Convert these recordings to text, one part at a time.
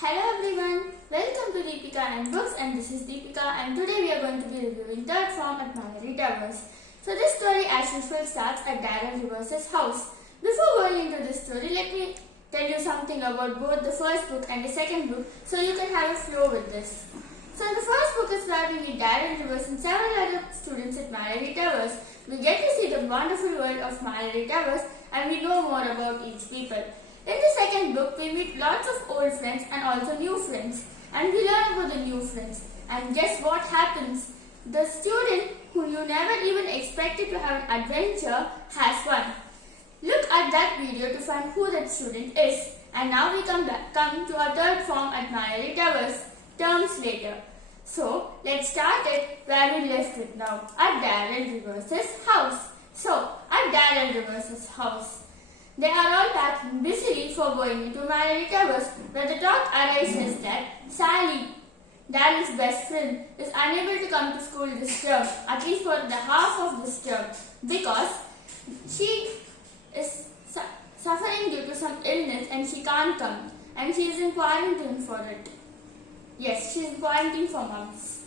Hello everyone, welcome to Deepika and Books, and this is Deepika, and today we are going to be reviewing third form at Malory Towers. So this story as usual starts at Darren Rivers's house. Before going into this story, let me tell you something about both the first book and the second book so you can have a flow with this. So in the first book is where we meet Darren Rivers and several other students at Malory Towers. We get to see the wonderful world of Malory Towers and we know more about each people. In the second book, we meet lots of old friends and also new friends. And we learn about the new friends. And guess what happens? The student who you never even expected to have an adventure has one. Look at that video to find who that student is. And now we come to our third form at Malory Towers, terms later. So, let's start it where we left it now, at Darren Rivers's house. So, at Darren Rivers's house, they are all packing busily for going into Malory Towers, where the talk arises that Sally, Darren's best friend, is unable to come to school this term, at least for the half of this term, because she is suffering due to some illness and she can't come, and she is in quarantine for it. Yes, she is in quarantine for months.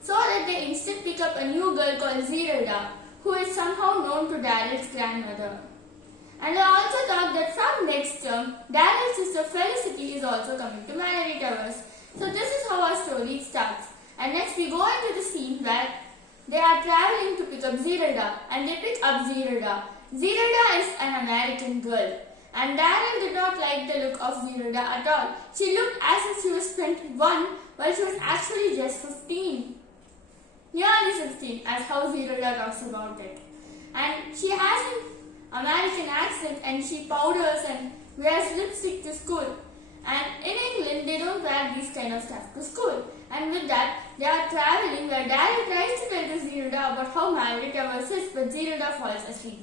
So that they instead pick up a new girl called Zerelda, who is somehow known to Darren's grandmother. And I also thought that from next term, Darren's sister Felicity is also coming to Malory Towers. So this is how our story starts. And next we go into the scene where they are traveling to pick up Zerelda, and they pick up Zerelda. Zerelda is an American girl, and Darren did not like the look of Zerelda at all. She looked as if she was 21 while she was actually just 15. Nearly 16, as how Zerelda talks about it. And she has an American accent and she powders and wears lipstick to school. And in England, they don't wear this kind of stuff to school. And with that, they are traveling where Darren tries to tell to Zerelda about how Malory Towers is, but Zerelda falls asleep.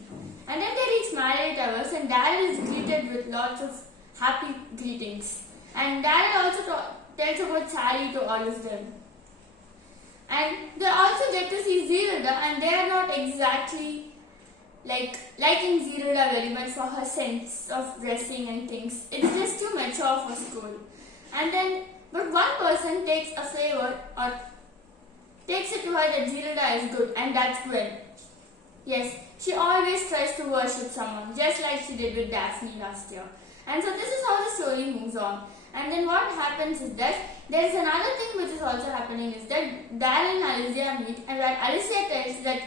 And then they reach Malory Towers and Darren is greeted with lots of happy greetings. And Darren also tells about Sally to all of them. And they also get to see Zerelda, and they are not exactly liking Zerelda very much for her sense of dressing and things. It's just too mature for school. But one person takes a favor or takes it to her that Zerelda is good, and that's Gwen. Yes, she always tries to worship someone, just like she did with Daphne last year. And so this is how the story moves on. And then what happens is that there is another thing which is also happening is that Darren and Alicia meet, and where Alicia tells that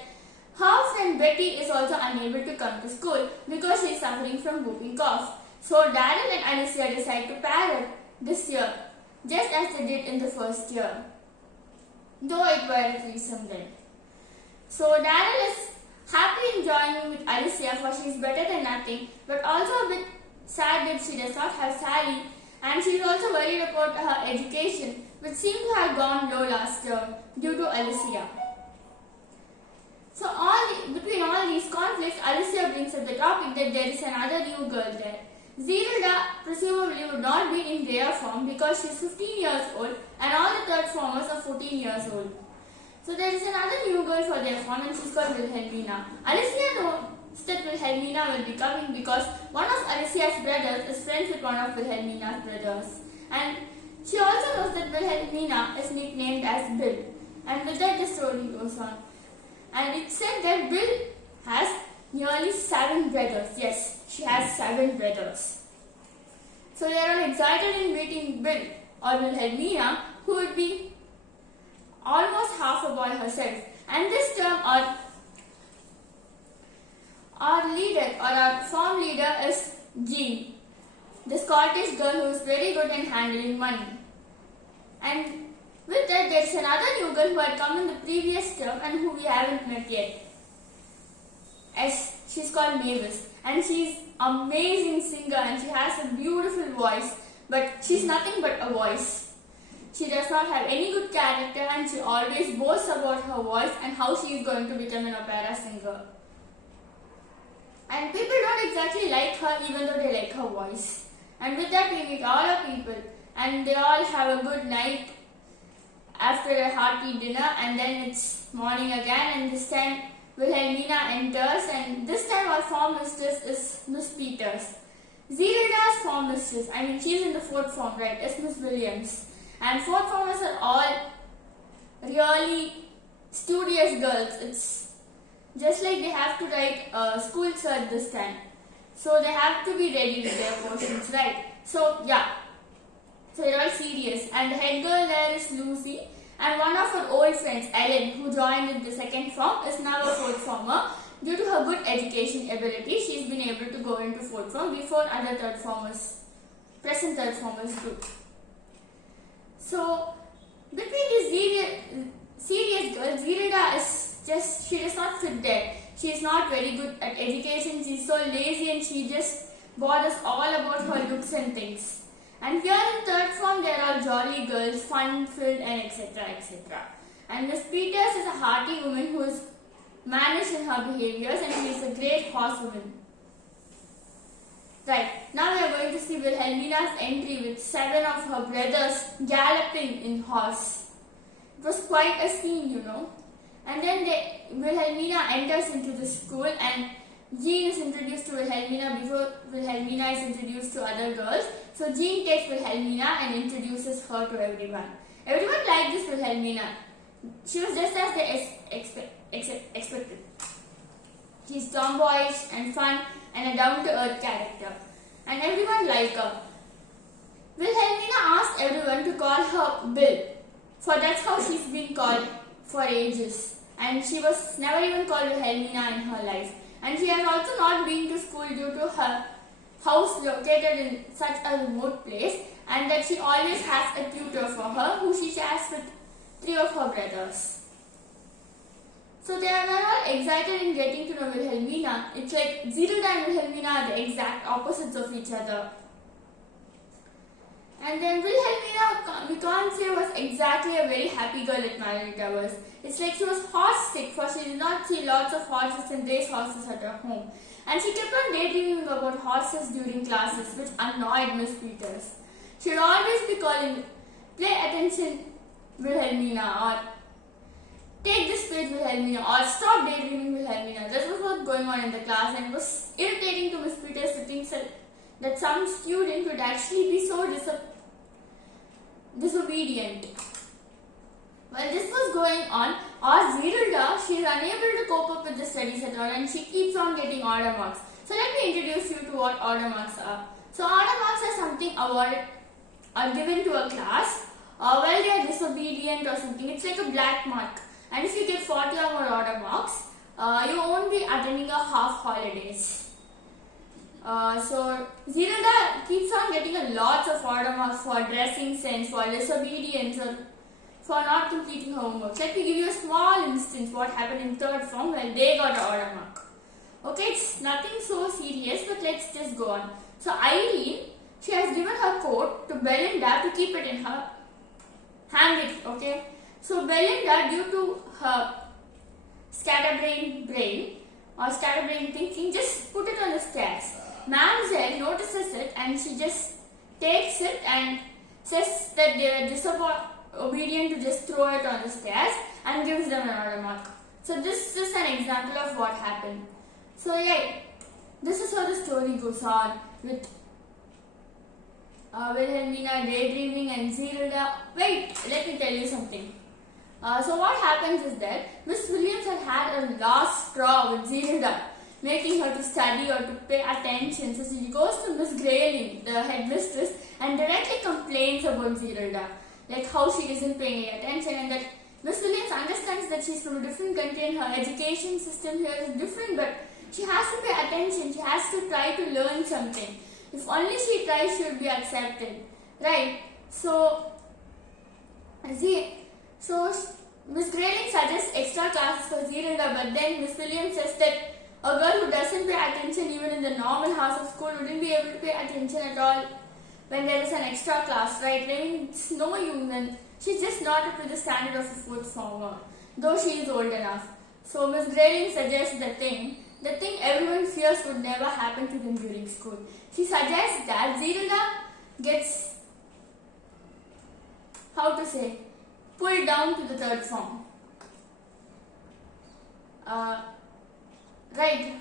her friend Betty is also unable to come to school because she is suffering from whooping cough. So Darren and Alicia decide to pair up this year, just as they did in the first year, though it were a threesome then. So Darren is happy in joining with Alicia for she is better than nothing, but also a bit sad that she does not have Sally, and she is also worried about her education, which seemed to have gone low last term due to Alicia. So between all these conflicts, Alicia brings up the topic that there is another new girl there. Zerelda presumably would not be in their form because she is 15 years old and all the third formers are 14 years old. So there is another new girl for their form, and she's called Wilhelmina. Alicia knows that Wilhelmina will be coming because one of Alicia's brothers is friends with one of Wilhelmina's brothers. And she also knows that Wilhelmina is nicknamed as Bill. And with that the story goes on. And it said that Bill has nearly 7 brothers. Yes, she has 7 brothers. So they are all excited in meeting Bill or Wilhelmina, who would be almost half a boy herself. And this term our leader or our form leader is Jean, the Scottish girl who is very good in handling money. And with that, there is another new girl who had come in the previous term and who we haven't met yet. She's called Mavis, and she's an amazing singer and she has a beautiful voice, but she's nothing but a voice. She does not have any good character and she always boasts about her voice and how she is going to become an opera singer. And people don't exactly like her even though they like her voice. And with that we meet all our people and they all have a good night after a hearty dinner, and then it's morning again, and this time Wilhelmina enters, and this time our form mistress is Miss Peters. Zerilda's form mistress, I mean she's in the fourth form, right, is Miss Williams. And fourth formers are all really studious girls. It's just like they have to write school cert this time. So they have to be ready with their portions, right? So yeah. So they're all serious. And the head girl there is Lucy. And one of her old friends, Ellen, who joined in the second form, is now a fourth former. Due to her good education ability, she's been able to go into fourth form before other third formers, present third formers do. So, between these serious girls, Zerilda is just, she does not fit there. She is not very good at education, she is so lazy and she just bothers all about her looks and things. And here in third form, there are jolly girls, fun-filled and etc. etc. And Miss Peters is a hearty woman who is managed in her behaviors and she is a great horsewoman. Right, now we are going to see Wilhelmina's entry with 7 of her brothers galloping in horse. It was quite a scene, you know. And then Wilhelmina enters into the school and Jean is introduced to Wilhelmina before Wilhelmina is introduced to other girls. So Jean takes Wilhelmina and introduces her to everyone. Everyone liked this Wilhelmina. She was just as they expected. She's tomboyish and fun and a down-to-earth character. And everyone liked her. Wilhelmina asked everyone to call her Bill, for that's how she's been called for ages. And she was never even called Wilhelmina in her life. And she has also not been to school due to her house located in such a remote place, and that she always has a tutor for her who she shares with 3 of her brothers. So they are all excited in getting to know Wilhelmina. It's like Zerilda and Wilhelmina are the exact opposites of each other. And then Wilhelmina, we can't say was exactly a very happy girl at Malory Towers. It's like she was horse sick, for she did not see lots of horses and race horses at her home. And she kept on daydreaming about horses during classes, which annoyed Miss Peters. She would always be calling, "Pay attention, Wilhelmina," or "Take this page, Wilhelmina," or "Stop daydreaming, Wilhelmina." This was what going on in the class, and it was irritating to Miss Peters to think that some student would actually be so disobedient. While this was going on, our Zerilda, she is unable to cope up with the studies at all and she keeps on getting order marks. So let me introduce you to what order marks are. So order marks are something awarded or given to a class while they are disobedient or something. It's like a black mark. And if you get 40 or more order marks, you won't be attending a half holidays. So Zerilda keeps on getting a lots of order marks for dressing sense, for disobedience, or for not completing her homework. Let me give you a small instance what happened in third form when they got an order mark. Okay, it's nothing so serious, but let's just go on. So Irene, she has given her coat to Belinda to keep it in her handbag. Okay, so Belinda, due to her scatterbrain thinking, just put it on the stairs. Mamselle notices it and she just takes it and says that they were disobedient to just throw it on the stairs and gives them an order mark. So this is an example of what happened. So yeah, this is how the story goes on with Wilhelmina daydreaming and Zerilda. Wait, let me tell you something. So what happens is that Miss Williams had a last straw with Zerilda, making her to study or to pay attention. So she goes to Miss Grayling, the headmistress, and directly complains about Zerilda, like how she isn't paying any attention, and that Miss Williams understands that she's from a different country and her education system here is different, but she has to pay attention, she has to try to learn something. If only she tries, she would be accepted, right? So Miss Grayling suggests extra classes for Zerilda, but then Miss Williams says that a girl who doesn't pay attention even in the normal house of school wouldn't be able to pay attention at all when there is an extra class, right? I mean, it's no use, and she's just not up to the standard of a fourth former, though she is old enough. So Miss Grayling suggests the thing everyone fears would never happen to them during school. She suggests that Zerilda gets, pulled down to the third form. Right.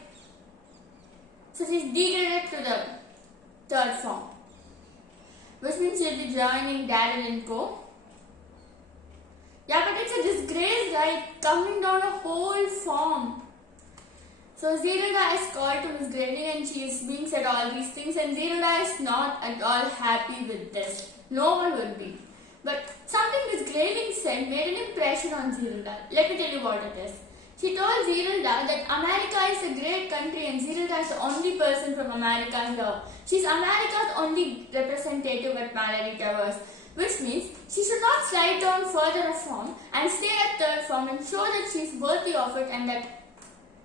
So she's degraded to the third form, which means she'll be joining Daryl and Co. Yeah, but it's a disgrace, right? Coming down a whole form. So Ziralda is called to Miss Grading and she is being said all these things, and Ziralda is not at all happy with this. No one would be. But something Miss Grading said made an impression on Ziralda. Let me tell you what it is. She told Ziralda that America is a great country and Ziralda is the only person from America here. She's America's only representative at Malory Towers, which means she should not slide down further a form and stay at third form and show that she's worthy of it and that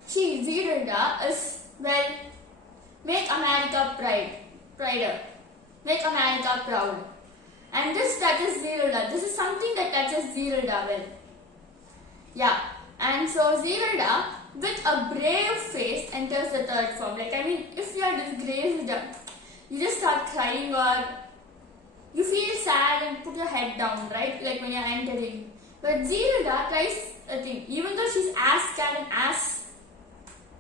she, Ziralda, is, well, make America prider. Make America proud. And this touches Ziralda. This is something that touches Ziralda well. Yeah. And so Ziralda, with a brave face, enters the third form. Like, I mean, if you are disgraced, you just start crying or you feel sad and put your head down, right? Like when you are entering. But Ziralda tries a thing. Even though she's as scared and as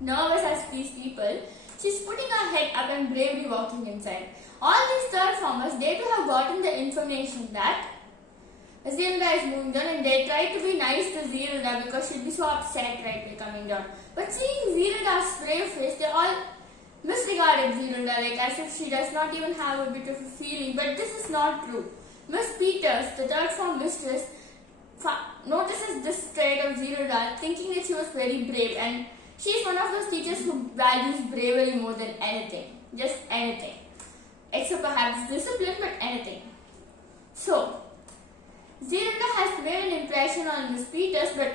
nervous as these people, she's putting her head up and bravely walking inside. All these third formers, they too have gotten the information that Ziralda is moving down and they try to be nice to Ziralda because she'll be so upset right by coming down. But seeing Ziralda's brave face, they all misregarded Ziralda like as if she does not even have a bit of a feeling. But this is not true. Miss Peters, the third form mistress, notices this trait of Ziralda, thinking that she was very brave, and she's one of those teachers who values bravery more than anything. Just anything. Except perhaps discipline, but anything. So, Ziralda has made an impression on Miss Peters, but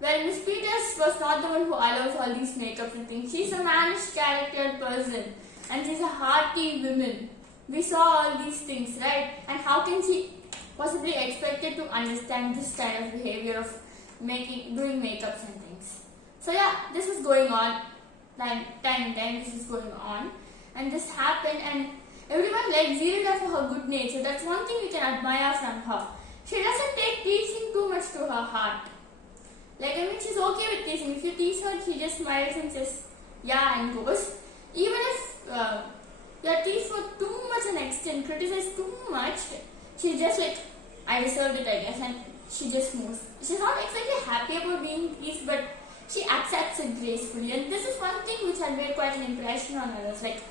well, Miss Peters was not the one who allows all these makeups and things. She's a managed character person and she's a hearty woman. We saw all these things, right? And how can she possibly expected to understand this kind of behavior of doing makeups and things? So yeah, this is going on. Time and time this is going on. And this happened and everyone liked Ziralda for her good nature. That's one thing we can admire from her. She doesn't take teasing too much to her heart. Like, I mean, she's okay with teasing. If you tease her, she just smiles and says, yeah, and goes. Even if you're teased for too much an extent, criticized too much, she's just like, I deserved it, I guess, and she just moves. She's not exactly happy about being teased, but she accepts it gracefully. And this is one thing which had made quite an impression on others. Like,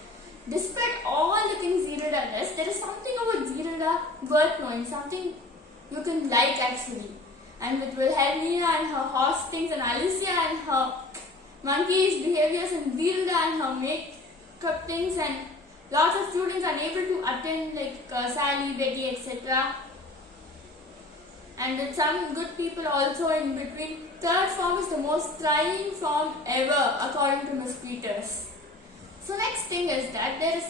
despite all the things Ziralda does, there is something about Ziralda worth knowing, something you can like actually. And with Wilhelmina and her horse things and Alicia and her monkey's behaviors and Ziralda and her makeup things and lots of students unable to attend like Sally, Betty, etc. And with some good people also in between. Third form is the most trying form ever according to Miss Peters. So next thing is that there is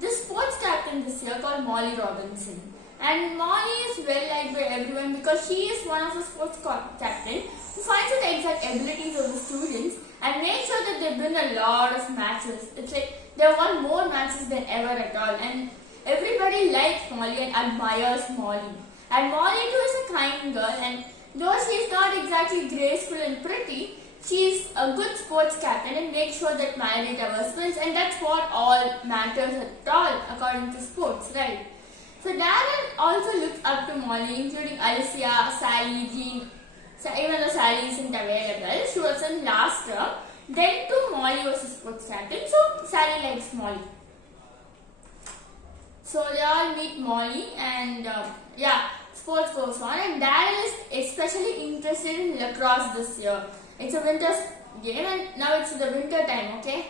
this sports captain this year called Molly Robinson. And Molly is well liked by everyone because she is one of the sports captain who finds out the exact abilities of the students and makes sure that they win a lot of matches. It's like they have won more matches than ever at all. And everybody likes Molly and admires Molly. And Molly too is a kind girl, and though she is not exactly graceful and pretty, she is a good sports captain and makes sure that Malory Towers wins, and that's what all matters at all according to sports, right? So Daryl also looks up to Molly, including Alicia, Sally, Jean. So even though Sally isn't available, she was in last term. Then too Molly was a sports captain, so Sally likes Molly. So they all meet Molly and yeah, sports goes on, and Daryl is especially interested in lacrosse this year. It's a winter game and now it's the winter time, okay?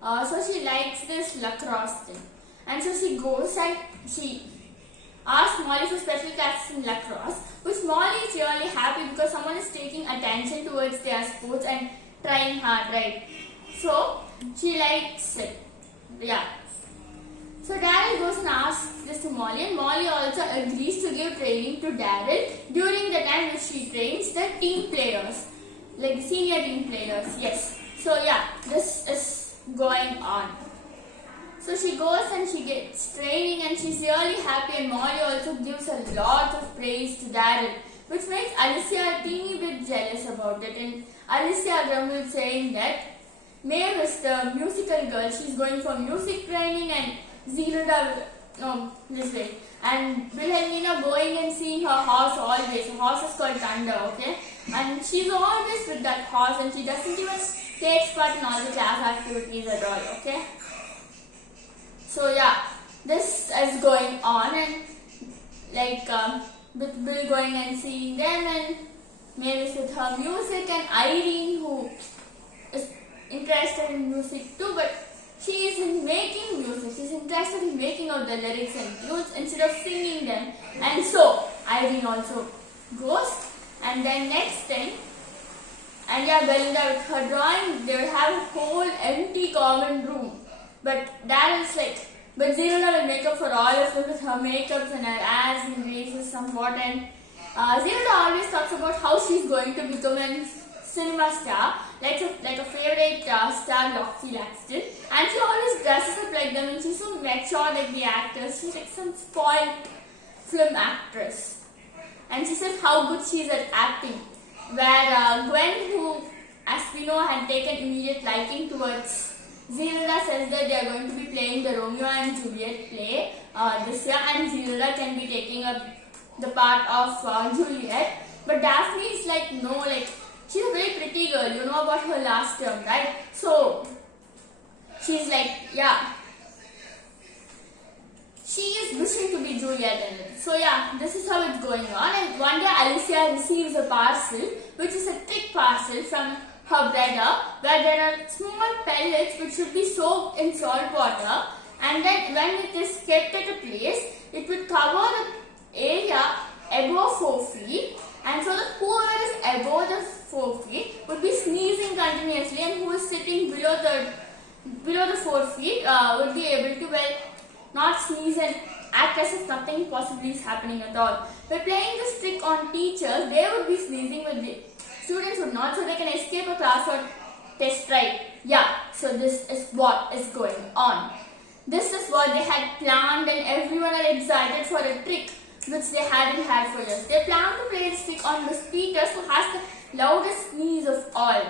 So she likes this lacrosse thing. And so she goes and she asks Molly for special classes in lacrosse, which Molly is really happy because someone is taking attention towards their sports and trying hard, right? So she likes it. Yeah. So Daryl goes and asks this to Molly, and Molly also agrees to give training to Daryl during the time which she trains the team players, like the senior team players. Yes. So yeah, this is going on. So she goes and she gets training and she's really happy, and Molly also gives a lot of praise to Daryl, which makes Alicia a teeny bit jealous about it. And Alicia grumbled saying that Maeve is the musical girl. She's going for music training and Zilda, no, this way. And Wilhelmina going and seeing her horse always. Her horse is called Thunder, okay? And she's always with that horse and she doesn't even take part in all the class activities at all, okay? So yeah, this is going on and like with Bill going and seeing them and Mavis with her music and Irene who is interested in music too, but she is in making music. She's interested in making out the lyrics and tunes instead of singing them. And so Irene also goes. And then next thing, and yeah, Belinda with her drawing, they will have a whole empty common room. But that is like, but Zilda will make up for all of it with her makeups and her ads and raises somewhat. And Zilda always talks about how she's going to become a cinema star, like a favorite star, Loxie Laxton. And she always dresses up like them and she's so mature like the actors. She's like some spoiled film actress. And she says how good she is at acting. Where Gwen, who as we know had taken immediate liking towards Zilda, says that they are going to be playing the Romeo and Juliet play this year, and Zilda can be taking up the part of Juliet. But Daphne is like, no, like she's a very pretty girl, you know about her last term, right? So she's like, yeah, she is wishing to be Juliet in it. So yeah, this is how it's going on. And one day Alicia receives a parcel, which is a trick parcel from her brother, where there are small pellets which should be soaked in salt water, and then when it is kept at a place, it would cover the area above 4 feet, and so that whoever is above the 4 feet would be sneezing continuously, and who is sitting below the 4 feet would be able to, well, not sneeze and act as if nothing possibly is happening at all. By playing this trick on teachers, they would be sneezing, but the students would not, so they can escape a class or test, right? Yeah, so this is what is going on. This is what they had planned, and everyone are excited for a trick which they hadn't had for years. They planned to play this trick on Miss Peters, who has the loudest sneeze of all.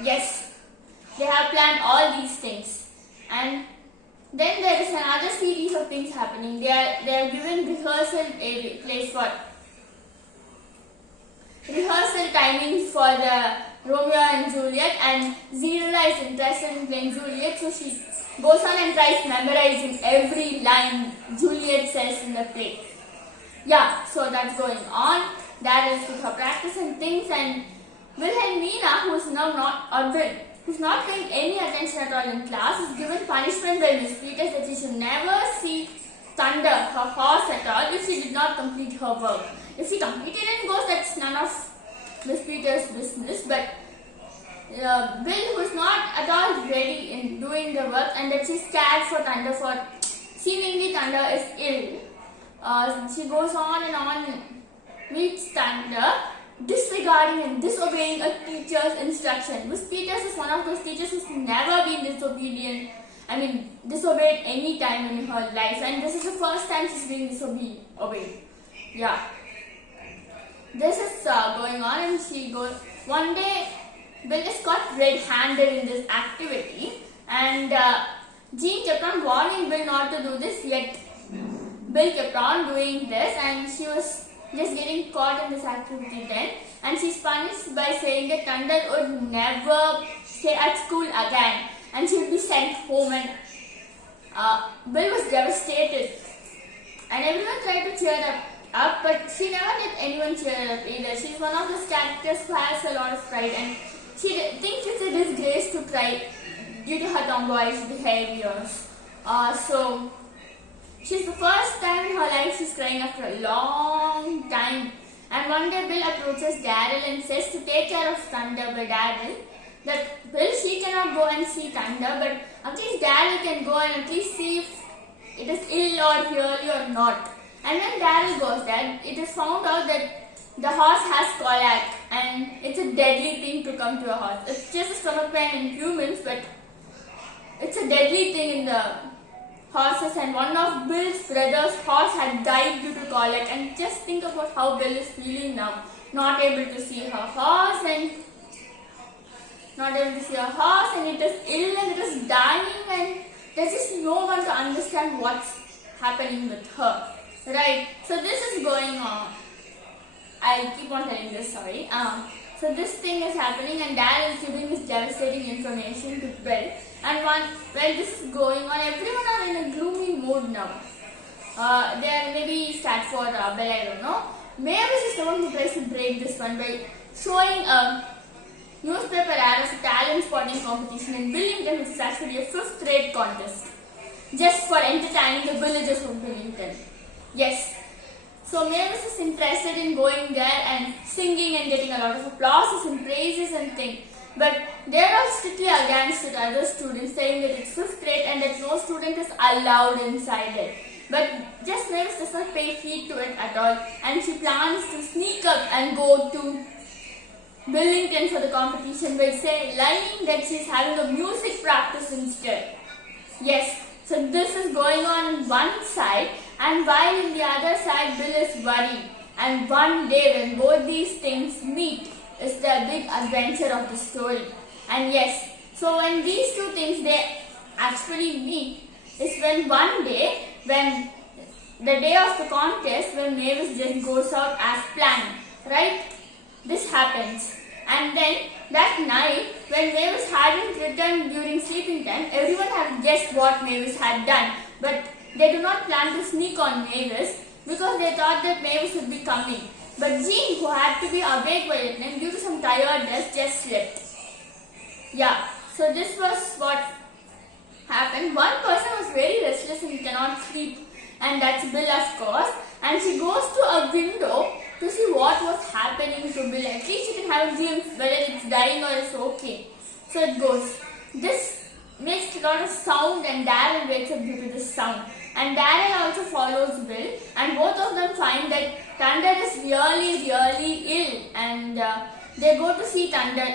Yes, they have planned all these things. And then there is another series of things happening. They are given rehearsal place for rehearsal timings for the Romeo and Juliet, and Zilda is interested in playing Juliet, so she goes on and tries memorizing every line Juliet says in the play. Yeah, so that's going on. That is with her practice and things. And Wilhelmina, who's not paying any attention at all in class, is given punishment by Miss Peters that she should never see Thunder, her horse, at all if she did not complete her work. If she completed and goes, that's none of Miss Peters' business. But Bill, who is not at all ready in doing the work, and that she's scared for Thunder, for seemingly Thunder is ill. She goes on and on, meets Thunder, disregarding and disobeying a teacher's instruction. Miss Peters is one of those teachers who's never been disobedient. Disobeyed any time in her life, and this is the first time she's being disobeyed. Yeah. This is going on, and she goes. One day, Bill is caught red-handed in this activity, and Jean kept on warning Bill not to do this, yet Bill kept on doing this, and she was just getting caught in this activity then, and she's punished by saying that Thunder would never stay at school again, and she would be sent home. And Bill was devastated, and everyone tried to cheer her up, but she never let anyone cheer her up either. She's one of those characters who has a lot of pride, and she thinks it's a disgrace to cry due to her tomboyish behaviors. So she's the first time in her life she's crying after a long time. And one day Bill approaches Daryl and says to take care of Thunder, by Daryl that Bill, she cannot go and see Thunder, but at least Daryl can go and at least see if it is ill or purely or not. And when Daryl goes there, it is found out that the horse has colic, and it's a deadly thing to come to a horse. It's just a stomach pain in humans, but it's a deadly thing in the horses. And one of Bill's brother's horse had died due to colic, and just think about how Bill is feeling now, not able to see her horse, and it is ill and it is dying, and there's just no one to understand what's happening with her, right? So this is going on. I'll keep on telling this, sorry. So this thing is happening and Dad is giving this devastating information to Bill. And while this is going on, everyone are in a gloomy mood now. They are maybe start for Bill, I don't know. Mavis is the one who tries to break this one by showing a newspaper ad of a talent spotting competition in Billington, which is actually a 5th grade contest. Just for entertaining the villagers of Billington. Yes. So Mavis is interested in going there and singing and getting a lot of applauses and praises and things. But they are all strictly against it, other students, saying that it's 5th grade and that no student is allowed inside it. But just Mavis does not pay heed to it at all, and she plans to sneak up and go to Billington for the competition by lying that she's having a music practice instead. Yes, so this is going on one side, and while in the other side Bill is worried. And one day when both these things meet is the big adventure of the story. And yes, so when these two things they actually meet is when one day, when the day of the contest, when Mavis just goes out as planned, right? This happens. And then that night, when Mavis hadn't returned during sleeping time, everyone had guessed what Mavis had done. But they do not plan to sneak on Mavis because they thought that Mavis would be coming. But Jean, who had to be awake by that time due to some tiredness, just slept. Yeah, so this was what happened. One person was very restless and cannot sleep, and that's Bill, of course. And she goes to a window to see what was happening to Bill. At least she can have a glimpse whether it's dying or it's okay. So it goes. This makes a lot of sound and Darren wakes up due to this sound. And Darren also follows Bill, and both of them find that Thunder is really ill, and they go to see Thunder.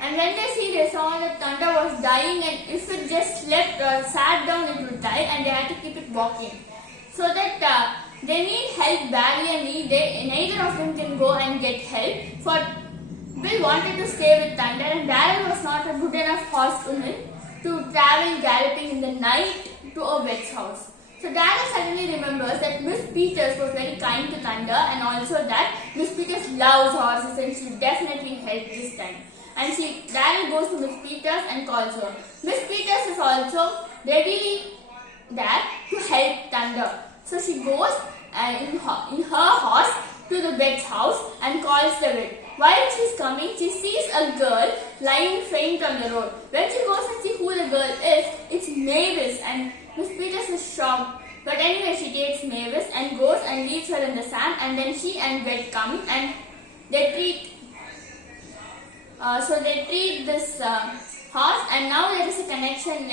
And when they saw that Thunder was dying, and if it just slept or sat down it would die, and they had to keep it walking. So that they need help badly, and neither of them can go and get help. For Bill wanted to stay with Thunder, and Darren was not a good enough horsewoman to travel galloping in the night to a vet's house. So Darren suddenly remembers that Miss Peters was very kind to Thunder, and also that Miss Peters loves horses and she definitely helped this time. And Darren goes to Miss Peters and calls her. Miss Peters is also readily there to help Thunder. So she goes in her horse to the vet's house and calls the vet. While she's coming, she sees a girl lying faint on the road. When she goes and sees who the girl is, it's Mavis, and Miss Peters is shocked. But anyway, she takes Mavis and goes and leaves her in the sand, and then she and vet come and they treat this horse, and now there is a connection,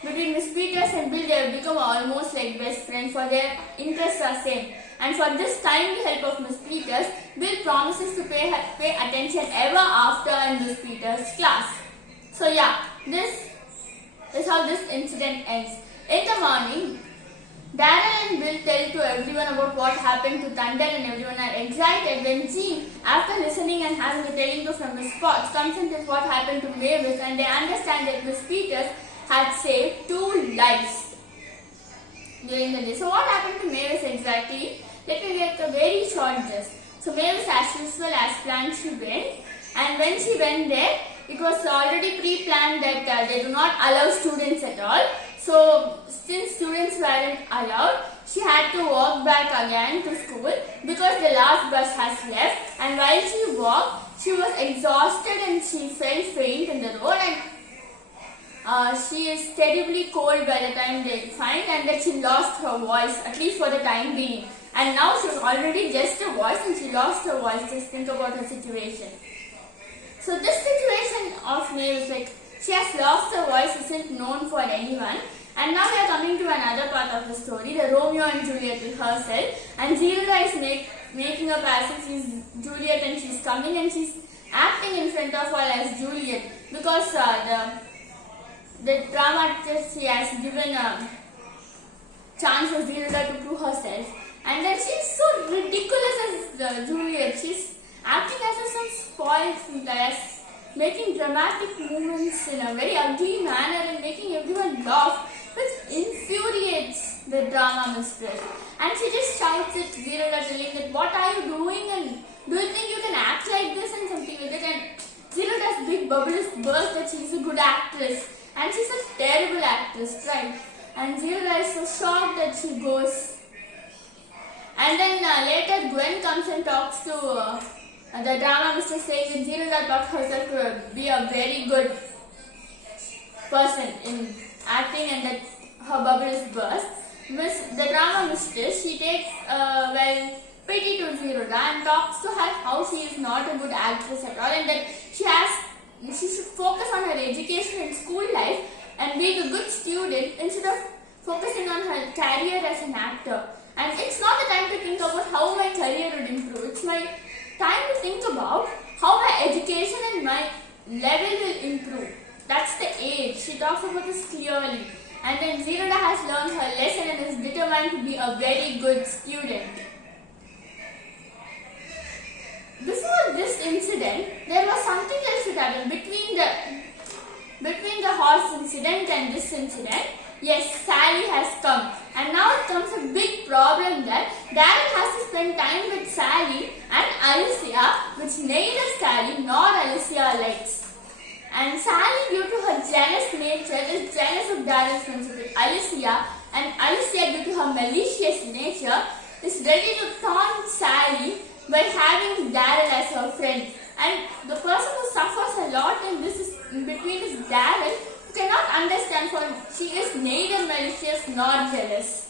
between Miss Peters and Bill. They have become almost like best friends, for their interests are same. And for this timely help of Miss Peters, Bill promises to pay attention ever after in Miss Peters' class. So yeah, this is how this incident ends. In the morning, Darren and Bill tell to everyone about what happened to Thunder, and everyone are excited when Jean, after listening and having a telling to from Miss Potts, comes and tells what happened to Mavis, and they understand that Miss Peters had saved 2 lives during the day. So what happened to Mavis exactly? Let me make a very short gist. So Mavis, as usual, as planned, she went, and when she went there, it was already pre-planned that they do not allow students at all. So since students weren't allowed, she had to walk back again to school because the last bus has left. And while she walked, she was exhausted and she fell faint in the road, and she is terribly cold by the time they find, and that she lost her voice, at least for the time being. And now she was already just a voice and she lost her voice. Just think about her situation. So this situation of Mavis, she has lost her voice, isn't known for anyone. And now we are coming to another part of the story, the Romeo and Juliet rehearsal. And Zelda is making up as if she's Juliet, and she's coming and she's acting in front of her as Juliet, because the dramatist, she has given a chance for Zelda to prove herself. And that she's so ridiculous as Juliet. She's acting as if some spoiled, as making dramatic movements in a very ugly manner and making everyone laugh, which infuriates the drama mistress. And she just shouts at Zeroda, telling that, what are you doing, and do you think you can act like this, and something like that. And Zeroda's big bubbles burst that she's a good actress, and she's a terrible actress, right? And Zeroda is so shocked that she goes. And then later Gwen comes and talks to the drama mistress, saying that Zeroda taught herself to be a very good person in acting and that her bubbles burst. The drama mistress, she takes pity to Zeroda and talks to her how she is not a good actress at all, and that she should focus on her education and school life and being a good student instead of focusing on her career as an actor. And it's not the time to think about how my career would improve. It's my time to think about how my education and my level will improve. That's the age. She talks about this clearly. And then Zeroda has learned her lesson and is determined to be a very good student. Before this incident, there was something else that happened between the horse incident and this incident. Yes, Sally has come, and now it comes a big problem that Darren has to spend time with Sally and Alicia, which neither Sally nor Alicia likes. And Sally, due to her jealous nature, is jealous of Darren's friendship with Alicia, and Alicia, due to her malicious nature, is ready to taunt Sally by having Darren as her friend. And the person who suffers a lot in between is Darren, who cannot understand, for she is neither malicious nor jealous.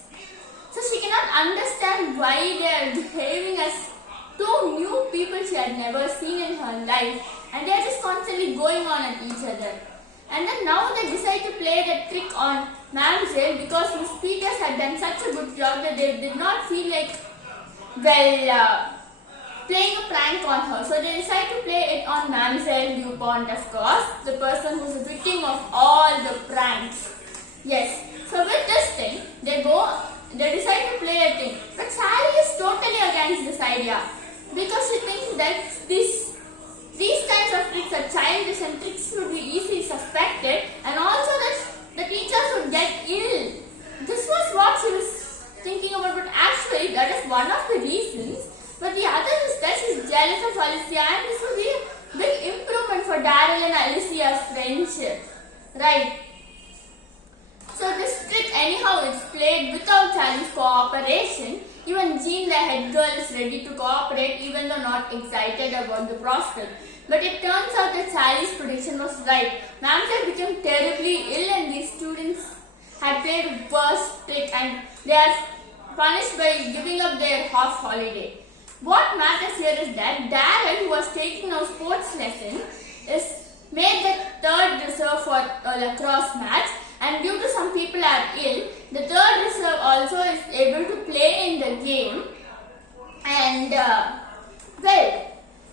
So she cannot understand why they are behaving as two new people she had never seen in her life, and they are just constantly going on at each other. And then now they decide to play the trick on Mamselle because Miss Peters had done such a good job that they did not feel like, playing a prank on her. So they decide to play it on Mamselle DuPont, of course, the person who is the victim of all the pranks. Yes. So with this thing, they decide to play a thing. But Sally is totally against this idea because she thinks that these kinds of tricks are childish and tricks would be easily suspected, and also that the teachers would get ill. This was what she was thinking about, but actually that is one of the reasons. But the other is that she is jealous of Alicia, and this would be a big improvement for Daryl and Alicia's friendship. Right? So this trick anyhow is played without Sally's cooperation. Even Jean, the head girl, is ready to cooperate even though not excited about the prospect. But it turns out that Sally's prediction was right. Mamselle became terribly ill and these students had played a worst trick and they are punished by giving up their half holiday. What matters here is that Darren, who was taking a sports lesson, is made the third reserve for a lacrosse match, and due to some people are ill, the third reserve also is able to play in the game. And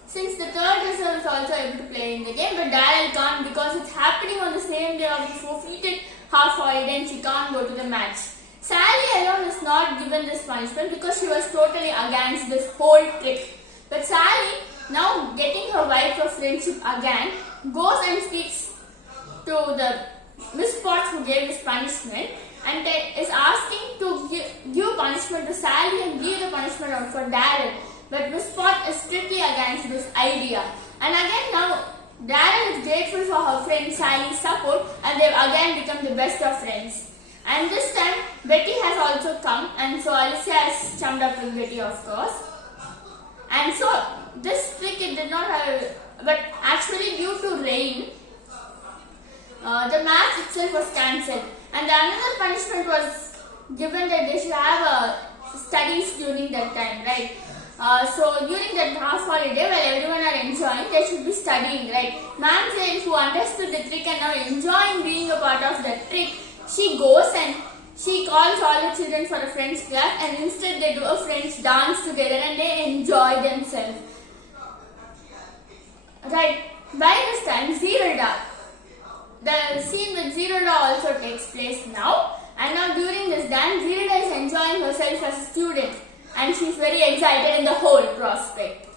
since the third reserve is also able to play in the game, but Darren can't because it's happening on the same day of the forfeited half holiday and she can't go to the match. Sally alone is not given this punishment because she was totally against this whole trick. But Sally, now getting her wife of friendship again, goes and speaks to the Miss Potts who gave this punishment and is asking to give punishment to Sally and give the punishment for Darren. But Miss Potts is strictly against this idea. And again now, Darren is grateful for her friend Sally's support and they've again become the best of friends. And this time, Betty has also come, and so Alicia has chummed up with Betty, of course. And so, this trick it did not have, but actually due to rain, the match itself was cancelled. And another punishment was given that they should have studies during that time, right? So, during that half holiday, while everyone are enjoying, they should be studying, right? Mamselle, who understood the trick and now enjoying being a part of the trick, she goes and she calls all the children for a friends class, and instead they do a friends dance together and they enjoy themselves. Right, by this time Zeroda, the scene with Zeroda also takes place now, and now during this dance Zeroda is enjoying herself as a student and she is very excited in the whole prospect.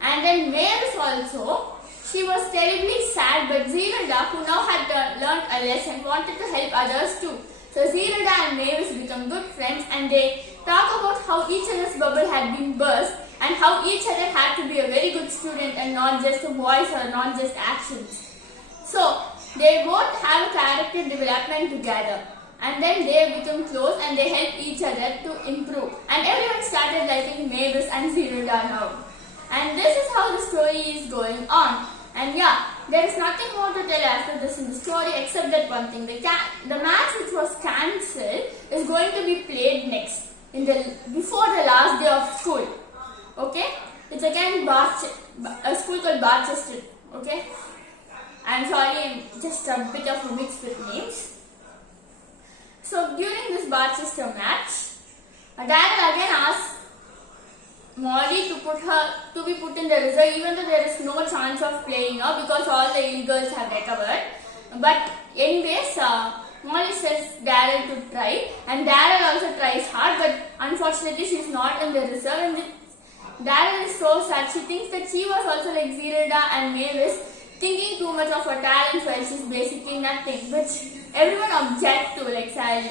And then Mavis also, She was terribly sad, but Zilda, who now had learned a lesson, wanted to help others too. So Zilda and Mavis become good friends, and they talk about how each other's bubble had been burst and how each other had to be a very good student and not just a voice or not just actions. So they both have a character development together, and then they become close and they help each other to improve. And everyone started liking Mavis and Zilda now. And this is how the story is going on. And yeah, there is nothing more to tell after this in the story except that one thing. The match which was cancelled is going to be played next, before the last day of school. Okay? It's again a school called Barchester. Okay? I'm sorry, just a bit of a mix with names. So during this Barchester match, Daryl again asked Molly to be put in the reserve, even though there is no chance of playing now because all the ill girls have recovered. But anyways, Molly says Daryl to try, and Daryl also tries hard, but unfortunately she's not in the reserve. And Daryl is so sad. She thinks that she was also like Zilda and Mavis, thinking too much of her talent while she's basically nothing. But everyone object to like Sally.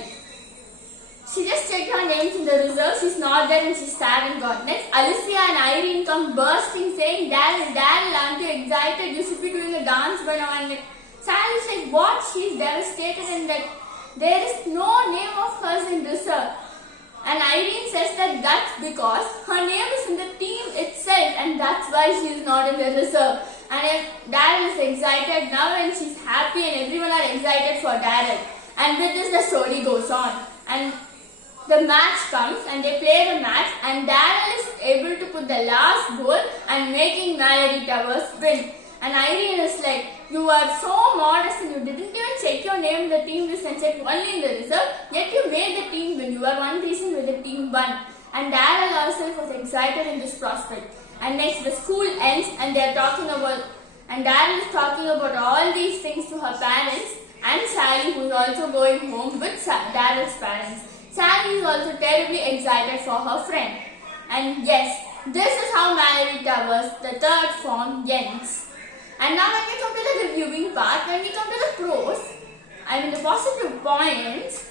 She just checked her names in the reserve. She's not there and she's sad and gone. Next, Alicia and Irene come bursting saying, Daryl, aren't you excited? You should be doing a dance by now. And Sally's like, what? She's devastated and that there is no name of hers in reserve. And Irene says that that's because her name is in the team itself and that's why she is not in the reserve. And Daryl is excited now and she's happy and everyone are excited for Daryl. And with this the story goes on. And the match comes and they play the match and Daryl is able to put the last goal and making Malory Towers win. And Irene is like, you are so modest and you didn't even check your name in the team list and check only in the reserve, yet you made the team win. You are one reason why the team won. And Daryl herself was excited in this prospect. And next the school ends and they are talking about, and Daryl is talking about all these things to her parents and Sally, who is also going home with Daryl's parents. Sally is also terribly excited for her friend. And yes, this is how Malory Towers, the third form, ends. And now when we come to the reviewing part, when we come to the pros, the positive points,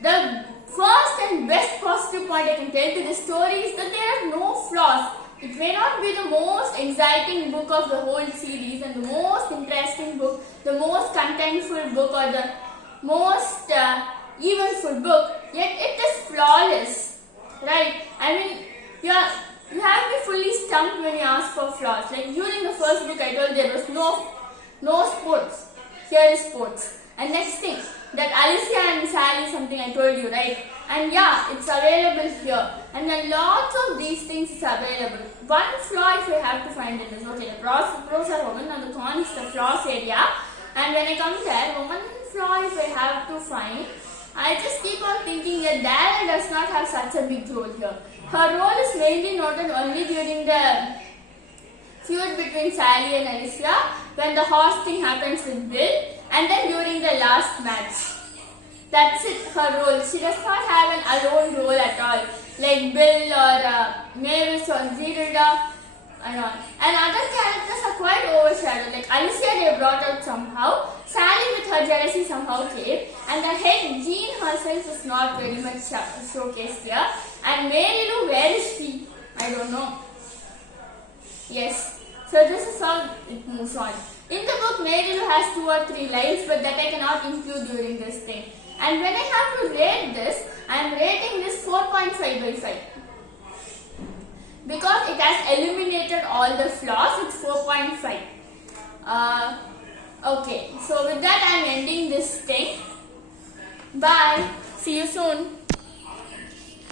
the first and best positive point I can tell to this story is that there are no flaws. It may not be the most exciting book of the whole series and the most interesting book, the most contentful book or the most eventful book, yet it is flawless, right? You have to be fully stumped when you ask for flaws. Like during the first book I told there was no sports. Here is sports. And next thing, that Alicia and Sally something I told you, right? And yeah, it's available here. And then lots of these things is available. One flaw if you have to find in this, okay, the pros are women and the cons is the flaws area. And when I come there, one flaw if I have to find, I just keep on thinking that Daryl does not have such a big role here. Her role is mainly noted only during the feud between Sally and Alicia, when the horse thing happens with Bill, and then during the last match. That's it, her role. She does not have an alone role at all, like Bill or Mavis or Zilda and all. And other characters are quite overshadowed, like Alicia they brought out somehow, Sally with her jealousy somehow came, and the head Jean herself is not very much showcased here. And Mary Lou, where is she? I don't know. Yes, so this is how it moves on. In the book, Mary Lou has 2 or 3 lines, but that I cannot include during this thing. And when I have to rate this, I am rating this 4.5 by 5. Because it has eliminated all the flaws, it's 4.5. Okay, so with that I am ending this thing. Bye. See you soon.